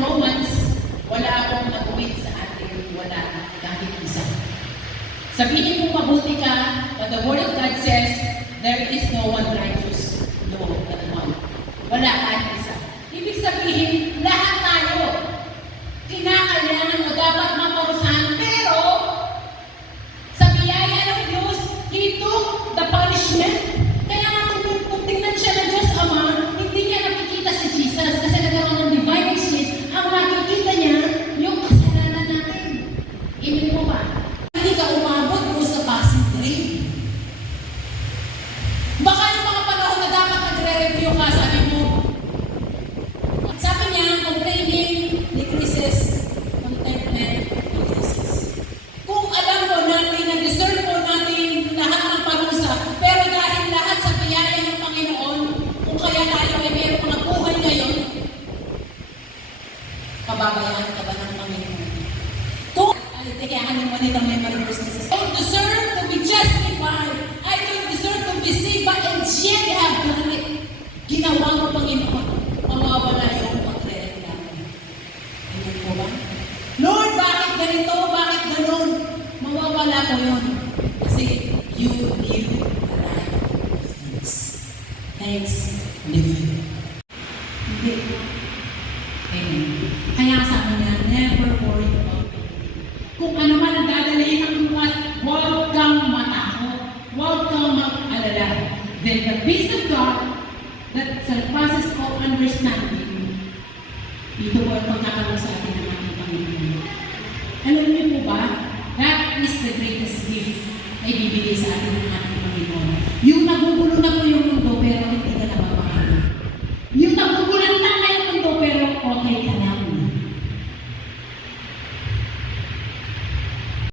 Romans, wala akong nag-uwit sa atin, wala kahit isa. Sabihin mo mabuti ka, but the Word of God says, there is no one righteous, no, not one. Wala kahit isa. Ibig sabihin, lahat tayo, kinakailangan mo dapat maparusahan, pero sa biyaya ng Diyos, He took the punishment. Kaya nga kung tingnan siya ng Diyos Ama, hindi niya nakikita si Jesus kasi nagkaroon ng divine exchange. Ang nakikita niya, yung kasalanan natin. Imin mo ba? Hindi ka umabot mo sa passing grade. Baka yung mga panahon na dapat nagre-review ka, sabi niya, complaining decreases, contentment increases. Kung alam mo natin na deserve mo natin lahat ng parusa, pero dahil lahat sa biyaya ng Panginoon, kung kaya tayo ay meron mga buhay ngayon, kababayaan ka ba ng Panginoon? Kung, kaya mo nitong memory verse na I don't deserve to be justified. I don't deserve to be saved, but and yet I have done it. Ginawa mo, Panginoon, mawawala yung pagre-reklamo. Amen po ba? Lord, bakit ganito? Bakit ganon? Mawawala po yun. Kasi you live a life of thanks. Thanks living. Hindi. Amen. Kaya sabi niya, never worry about it. Kung ano man ang dadalhin ng bukas, huwag kang matakot. Huwag kang mag-alala. Then the peace of God that surpasses all understanding, ito po ang pagkakaroon sa atin ng ating Panginoon. Alam niyo po ba, that is the greatest gift na ibibigay sa atin ng ating Panginoon. Yung nagugulo na